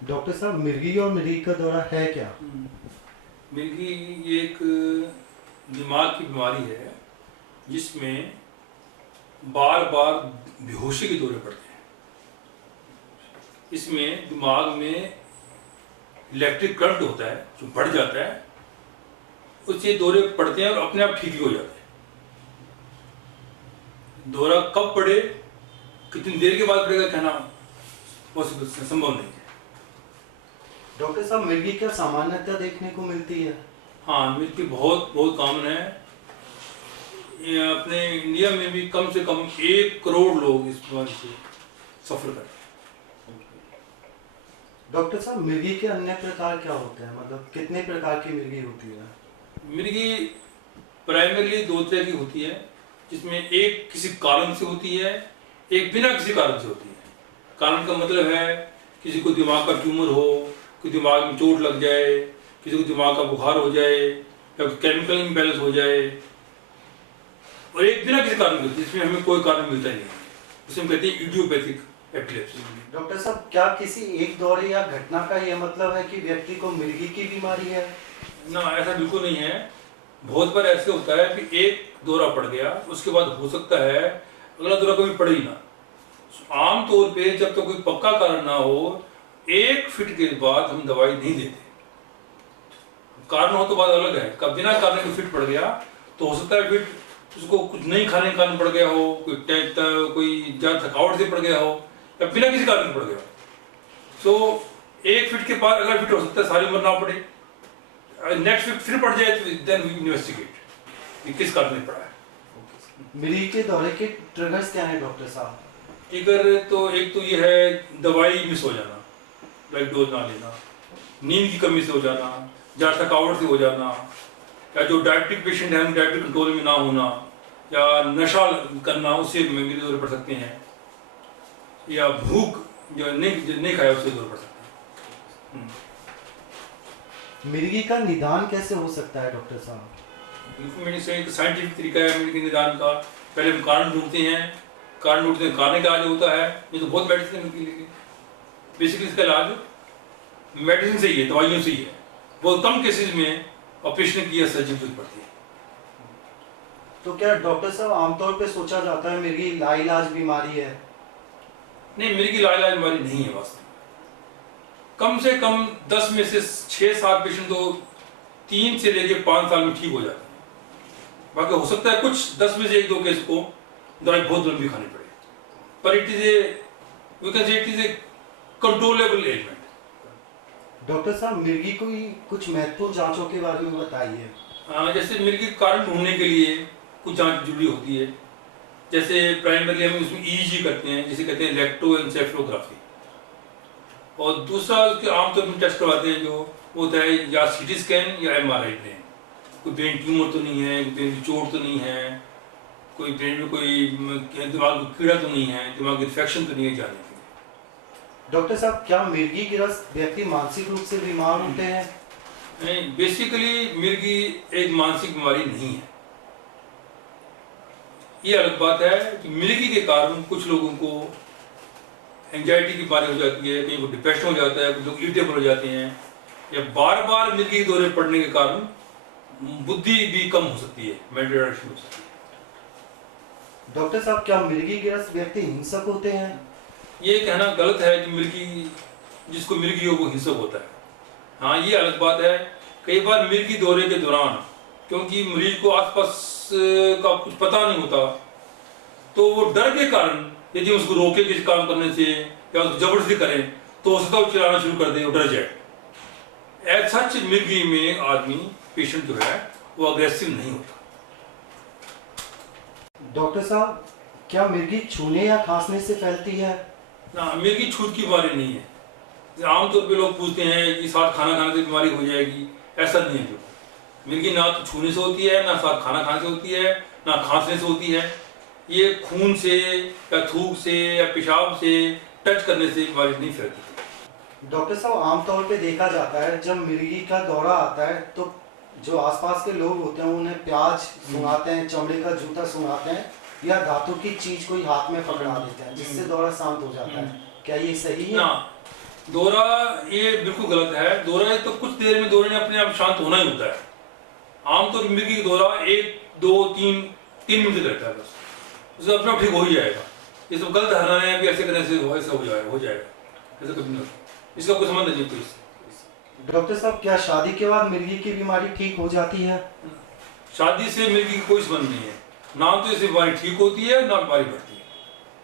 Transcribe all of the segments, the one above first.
Doctor साहब, मिर्गी और मिर्गी का दौरा है क्या? मिर्गी ये एक दिमाग की बीमारी है जिसमें बार बार बेहोशी के दौरे पड़ते हैं। इसमें दिमाग में इलेक्ट्रिक करंट होता है जो बढ़ जाता है, उससे दौरे पड़ते हैं और अपने आप ठीक भी हो जाते हैं। दौरा कब पड़े, कितनी देर के बाद पड़ेगा, कहना पॉसिबल संभव नहीं है। डॉक्टर साहब, मिर्गी क्या सामान्यतः देखने को मिलती है? हाँ, मिर्गी बहुत बहुत कॉमन है। ये अपने इंडिया में भी कम से कम 1 करोड़ लोग इस बीमारी से सफर करते हैं। डॉक्टर साहब, मिर्गी के अन्य प्रकार क्या होते हैं? मतलब कितने प्रकार की मिर्गी होती है? मिर्गी प्राइमरीली 2 तरह की होती है, जिसमें एक किसी कारण से होती है, एक बिना किसी कारण से होती है। कारण का मतलब है किसी को दिमाग का ट्यूमर हो, कि दिमाग में चोट लग जाए, किसी को दिमाग का बुखार हो जाए या केमिकल इम्बैलेंस हो जाए। और एक बिना किसी कारण की होती है, जिसमें हमें कोई कारण मिलता ही नहीं, उसे हम कहते हैं इडियोपैथिक एपिलेप्सी। डॉक्टर साहब, क्या किसी एक दौरे या घटना का यह मतलब है कि व्यक्ति को मिर्गी की बीमारी है? ना, ऐसा बिल्कुल नहीं है। बहुत बार ऐसे होता है कि एक दौरा पड़ गया, उसके बाद हो सकता है अगला दौरा कभी पड़े ही ना। आम तौर पे जब तक तो कोई पक्का कारण ना हो, 1 फिट के बाद हम दवाई नहीं देते। कारण हो तो बात अलग है, कब बिना कारण के फिट पड़ गया तो हो सकता है फिट उसको कुछ नहीं खाने के कारण पड़ गया हो, कोई ज्यादा थकावट से पड़ गया हो, या बिना किसी कारण पड़ गया हो। तो 1 फिट के बाद अगला फिट हो सकता है सारी उम्र ना पड़े, नेक्स्ट फिट फिर पड़ जाए तो देन वी इन्वेस्टिगेट किस कारण में पड़ा है। मिर्गी के दौरे के ट्रिगर्स क्या हैं डॉक्टर साहब? ट्रिगर तो एक तो ये है दवाई मिस हो जाना, राइट डोज ना लेना, नींद की कमी से हो जाना, ज़्यादा थकावट से हो जाना, या जो डायबिटिक पेशेंट है उनके डायबिटिक कंट्रोल में ना होना, या नशा करना, उससे मिर्गी दौरे पड़ सकते हैं, या भूख जो नहीं खाया उससे दौरे पड़ सकते हैं। मिर्गी का निदान कैसे हो सकता है डॉक्टर साहब? बिल्कुल, मैंने सही एक साइंटिफिक तरीका है मिर्गी निदान का। पहले हम कारण ढूंढते हैं, कारण का इलाज होता है। ये तो बहुत मेडिसिन मिलती है, लेकिन बेसिकली इसका इलाज मेडिसिन से ही है, दवाइयों से ही है। बहुत कम केसेस में ऑपरेशन की या सर्जरी जरूरत पड़ती है। तो क्या डॉक्टर साहब, आमतौर पे सोचा जाता है मिर्गी लाइलाज बीमारी है? नहीं, मिर्गी लाइलाज बीमारी नहीं है वास्तव में। कम से कम 10 में से 6-7 पेशेंट तो 3 से लेकर 5 साल में ठीक हो जाते हैं। बाकी हो सकता है कुछ 10 में से 1-2 केस को दवाई बहुत लंबी खानी पड़े, पर it is a controllable element. Doctor साहब, मिर्गी को कुछ महत्वपूर्ण जांचों के बारे में बताइए। जैसे मिर्गी के कारण ढूंढने के लिए कुछ जांच जरूरी होती है। जैसे प्राइमरी हम उसमें ईईजी करते हैं, जिसे कहते हैं इलेक्ट्रोएन्सेफेलोग्राफी। और दूसरा उसके आमतौर पर टेस्ट करवाते हैं जो होता है या सीटी स्कैन या एमआरआई ब्रेन। कोई ब्रेन ट्यूमर तो नहीं है, ब्रेन की चोट तो नहीं है, कोई ब्रेन में कोई दिमाग में कीड़ा तो नहीं है, दिमाग इन्फेक्शन तो नहीं है, जानने के लिए। डॉक्टर साहब, क्या मिर्गी ग्रस्त व्यक्ति मानसिक रूप से बीमार होते हैं? नहीं, बेसिकली मिर्गी एक मानसिक बीमारी नहीं है। ये अलग बात है कि मिर्गी के कारण कुछ लोगों को एंजाइटी की बीमारी हो जाती है, कहीं को डिप्रेशन हो जाता है, कुछ लोग इरिटेबल हो जाते हैं, या बार बार मिर्गी के दौरे पड़ने के कारण बुद्धि भी कम हो सकती है, मेंटल रिटार्डेशन हो सकती है। डॉक्टर साहब, क्या मिर्गी ग्रस्त व्यक्ति हिंसक होते हैं? ये कहना गलत है कि मिर्गी, जिसको मिर्गी हो वो हिंसक होता है। हाँ, ये अलग बात है। कई बार मिर्गी दौरे के दौरान, क्योंकि मरीज को आसपास का कुछ पता नहीं होता, तो वो डर के कारण यदि उसको रोके किसी काम करने से या उसको जबरदस्ती करें तो हो सकता है चिल्लाना शुरू कर दे, वो डर जाए। एज सच मिर्गी में आदमी पेशेंट जो है वो अग्रेसिव नहीं होता। डॉक्टर साहब, क्या मिर्गी छूने या खांसने से फैलती है? ना, मिर्गी छूत की बीमारी नहीं है। आमतौर पे लोग पूछते हैं कि साथ खाना खाने से बीमारी हो जाएगी, ऐसा नहीं है। मिर्गी ना तो छूने से होती है, ना साथ खाना खाने से होती है, ना खांसने से होती है। ये खून से या थूक से या पेशाब से टच करने से बीमारी नहीं फैलती। डॉक्टर साहब, आमतौर पे देखा जाता है जब मिर्गी का दौरा आता है तो जो आसपास के लोग होते हैं उन्हें प्याज सुंघाते हैं, चमड़े का जूता सुंघाते हैं, या धातु की चीज कोई हाथ में पकड़ा देते हैं, जिससे दौरा शांत हो जाता है। क्या ये सही है? ना, दौरा ये बिल्कुल गलत है। दौरा तो कुछ देर में दौरे ने अपने आप शांत होना ही होता है। आमतौर पर मिर्गी का दौरा 1, 2, 3 मिनट तक रहता है बस, उससे अपने आप ठीक हो ही जाएगा। ये सब गलत धारणा है कि ऐसे करने से ऐसा हो जाएगा, ऐसा कभी नहीं होता। इसका कोई संबंध नहीं कोई इससे। डॉक्टर साहब, क्या शादी के बाद मिर्गी की बीमारी ठीक हो जाती है? शादी से मिर्गी की कोई संबंध नहीं है, ना तो इससे बीमारी ठीक होती है ना बीमारी बढ़ती है।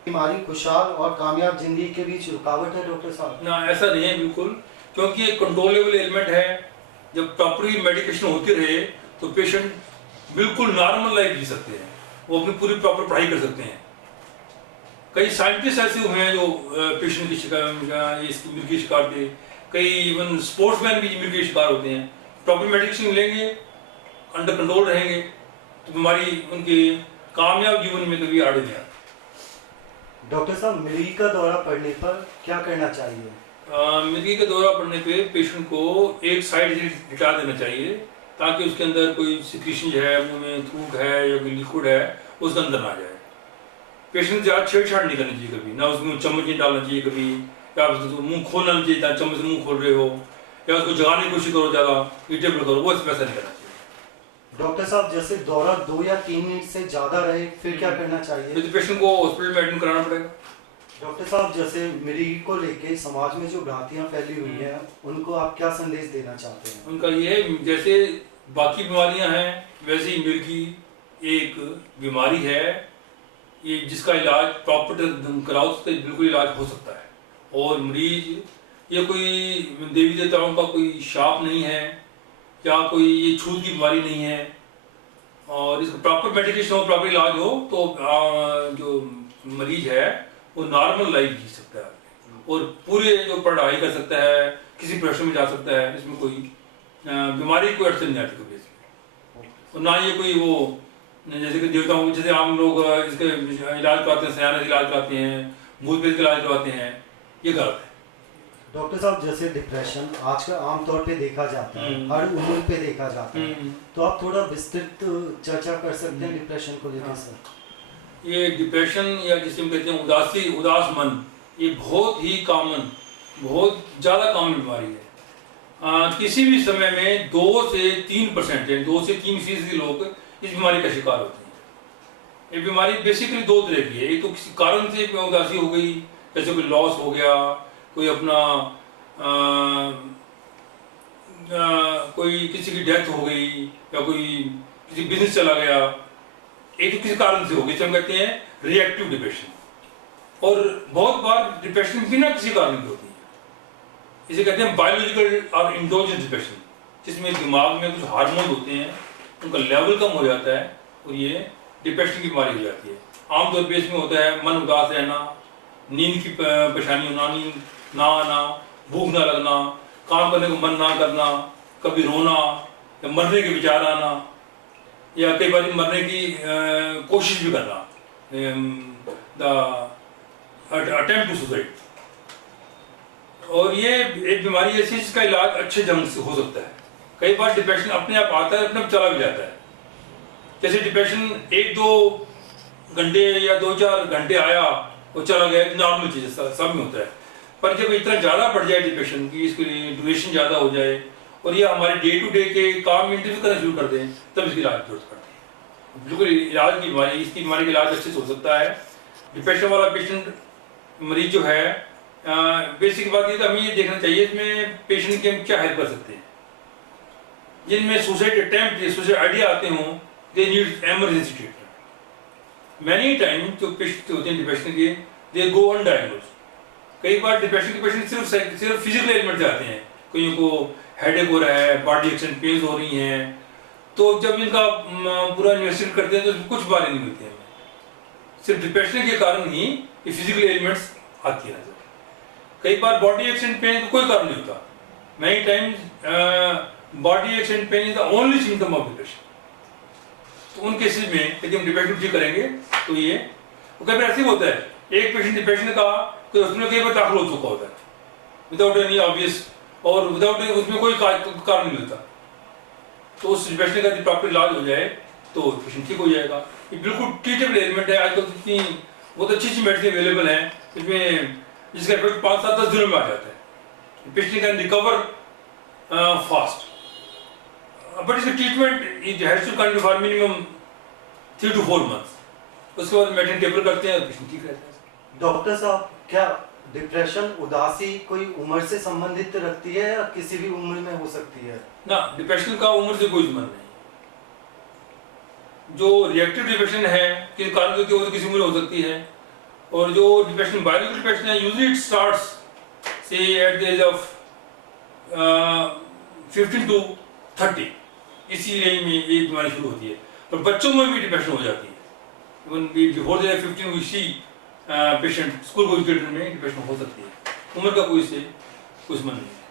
बीमारी खुशहाल और कामयाब जिंदगी के बीच रुकावट है डॉक्टर साहब? ना, ऐसा नहीं है बिल्कुल, क्योंकि एक कंट्रोलेबल एलिमेंट है। जब प्रॉपरली मेडिकेशन होती रहे तो पेशेंट बिल्कुल नॉर्मल लाइफ जी सकते हैं, वो अपनी पूरी प्रॉपर पढ़ाई कर सकते हैं। कई साइंटिस्ट ऐसे हुए हैं जो पेशेंट की शिकार, इसकी मिर्गी शिकार थे। कई इवन स्पोर्ट्समैन भी मिर्गी के शिकार होते हैं। प्रॉपर मेडिकेशन लेंगे, अंडर कंट्रोल रहेंगे तो बीमारी उनके कामयाब जीवन में कभी आड़े नहीं आती। डॉक्टर साहब, मिर्गी का दौरा पड़ने पर क्या करना चाहिए? मिर्गी का दौरा पड़ने पे पेशेंट को एक साइड से लिटा देना चाहिए, ताकि उसके अंदर कोई सिक्रीशन है, मुंह में थूक है या कोई लिक्विड है, उसके अंदर ना जाए। पेशेंट ज़्यादा छेड़छाड़ नहीं करनी चाहिए कभी, ना उसमें चम्मच नहीं डालना चाहिए कभी, या मुंह खोलना नहीं चाहिए, चम्मच से मुंह खोल रहे हो, या उसको जगाने की कोशिश करो, ज़्यादा इरिटेबल करो, वो वैसा नहीं करना चाहिए। डॉक्टर साहब, जैसे दौरा 2 या 3 मिनट से ज्यादा रहे फिर क्या करना चाहिए? तो पेशेंट को हॉस्पिटल में एडमिट कराना पड़ेगा। डॉक्टर साहब, जैसे मिर्गी को लेके समाज में जो भ्रांतियां फैली हुई हैं, उनको आप क्या संदेश देना चाहते हैं? उनका ये है, जैसे बाकी बीमारियां हैं वैसे ही मिर्गी एक बीमारी है, ये जिसका इलाज प्रॉपर कराओ तो बिल्कुल इलाज हो सकता है। और मरीज ये कोई देवी देवताओं का कोई शाप नहीं है, या कोई ये छूत की बीमारी नहीं है, और इसका प्रॉपर मेडिकेशन हो, प्रॉपर इलाज हो तो जो मरीज है वो नॉर्मल लाइफ जी सकता है और पूरे जो पढ़ाई कर सकता है, किसी प्रोफेशन में जा सकता है। इसमें कोई बीमारी कोई अड़चन नहीं आती कभी इसमें। और ना ये कोई वो जैसे कि देवताओं, जैसे आम लोग इसके इलाज कराते हैं, सयाने इलाज कराते हैं, भूत प्रेत का इलाज करवाते हैं, ये गलत है। डॉक्टर साहब, जैसे डिप्रेशन आजकल आमतौर पे देखा जाता है, हर उम्र पे देखा जाता है, तो आप थोड़ा विस्तृत चर्चा कर सकते हैं डिप्रेशन को लेकर? सर, ये डिप्रेशन या जिसे हम कहते हैं उदास मन, ये बहुत ही कॉमन, बहुत ज़्यादा कॉमन बीमारी है। किसी भी समय में 2 से 3% या 2 से 3% लोग इस बीमारी का शिकार होते हैं। ये बीमारी बेसिकली 2 तरह की है। एक तो किसी कारण से उदासी हो गई, जैसे कोई लॉस हो गया, कोई अपना कोई किसी की डेथ हो गई, या कोई किसी बिजनेस चला गया, एक तो किसी कारण से हो गई, हम कहते हैं रिएक्टिव डिप्रेशन। और बहुत बार डिप्रेशन बिना किसी कारण की होती है, इसे कहते हैं बायोलॉजिकल और इंडोजेनस डिप्रेशन, जिसमें दिमाग में कुछ हार्मोन होते हैं, उनका लेवल कम हो जाता है और ये डिप्रेशन की बीमारी हो जाती है। आमतौर पर इसमें होता है मन उदास रहना, नींद की परेशानी होना, नींद ना आना, भूख ना लगना, काम करने को मन ना करना, कभी रोना, या मरने के विचार आना, या कई बार मरने की कोशिश भी करना, अटेम्प्ट टू सुसाइड। और ये एक बीमारी ऐसी जिसका इलाज अच्छे ढंग से हो सकता है। कई बार डिप्रेशन अपने आप आता है, अपने आप चला भी जाता है। जैसे डिप्रेशन 1-2 घंटे या 2-4 घंटे आया और चला गया, नॉर्मल चीज़ सब में होता है। पर जब इतना ज़्यादा बढ़ जाए डिप्रेशन की, इसके लिए ड्यूरेशन ज़्यादा हो जाए और ये हमारे डे टू डे के काम में इंटरव्यू करना शुरू कर दें, तब इसकी इलाज जरूरत पड़ती है। बिल्कुल इलाज की बीमारी, इसकी बीमारी का इलाज अच्छे से हो सकता है। डिप्रेशन वाला पेशेंट मरीज जो है, बेसिक बात ये तो हमें ये देखना चाहिए इसमें पेशेंट की हम क्या हेल्प कर सकते हैं। जिनमें सुसाइड अटेम्प्ट, सुसाइड आइडिया आते हों, they need emergency treatment. Many time जो पेशेंट होते हैं डिप्रेशन के, दे गो अनडायग्नोज। कई बार डिप्रेशन के पेशेंट सिर्फ फिजिकल एलिमेंट से आते हैं, कईयों को हेडेक हो रहा है, बॉडी एक्शन पेन्स हो रही हैं, तो जब इनका पूरा इन्वेस्टिगेट करते हैं तो कुछ बातें नहीं मिलती हैं। सिर्फ डिप्रेशन के कारण ही ये फिजिकल एलिमेंट्स आती है। कई बार बॉडी एक्शन पेन का कोई कारण नहीं होता। Many times body action pain is the only symptom of depression. तो उन केसेस में यदि हम डिप्रेशन ठीक करेंगे तो ये कई बार ऐसे होता है, एक पेशेंट डिप्रेशन का तो उसमें कई बार दाखिल हो चुका होता है विदाउट एनी ऑब्वियस, और विदाउट उसमें कोई कारण नहीं मिलता। तो उस डिप्रेशन का यदि प्रॉपर इलाज हो जाए तो पेशेंट ठीक हो जाएगा। ये बिल्कुल ट्रीटेबल एलिमेंट है। आजकल इतनी बहुत अच्छी मेडिसिन अवेलेबल है इसमें, जिसका इफेक्ट 5-7-10 दिनों में आ जाता है। patient can recover fast. But its treatment it has to continue for minimum 3 to 4 months. उसके बाद मेडिसिन टेपर करते हैं और पेशेंट ठीक रहता है। डॉक्टर साहब, क्या डिप्रेशन, उदासी कोई उम्र से संबंधित रखती है या किसी भी उम्र में हो सकती है? ना, डिप्रेशन का उम्र से कोई संबंध नहीं। जो रिएक्टिव डिप्रेशन है किसी कारण से वो तो किसी उम्र में हो सकती है, और जो डिप्रेशन बायोलॉजिकल डिप्रेशन है यूजुअली इट स्टार्ट्स से at the age of 15 to 30, इसी रेंज में ये बीमारी शुरू होती है। पर बच्चों में भी डिप्रेशन हो जाती है। Even before the age 15 we see patient school going children में डिप्रेशन हो सकती है। उम्र का कोई संबंध नहीं।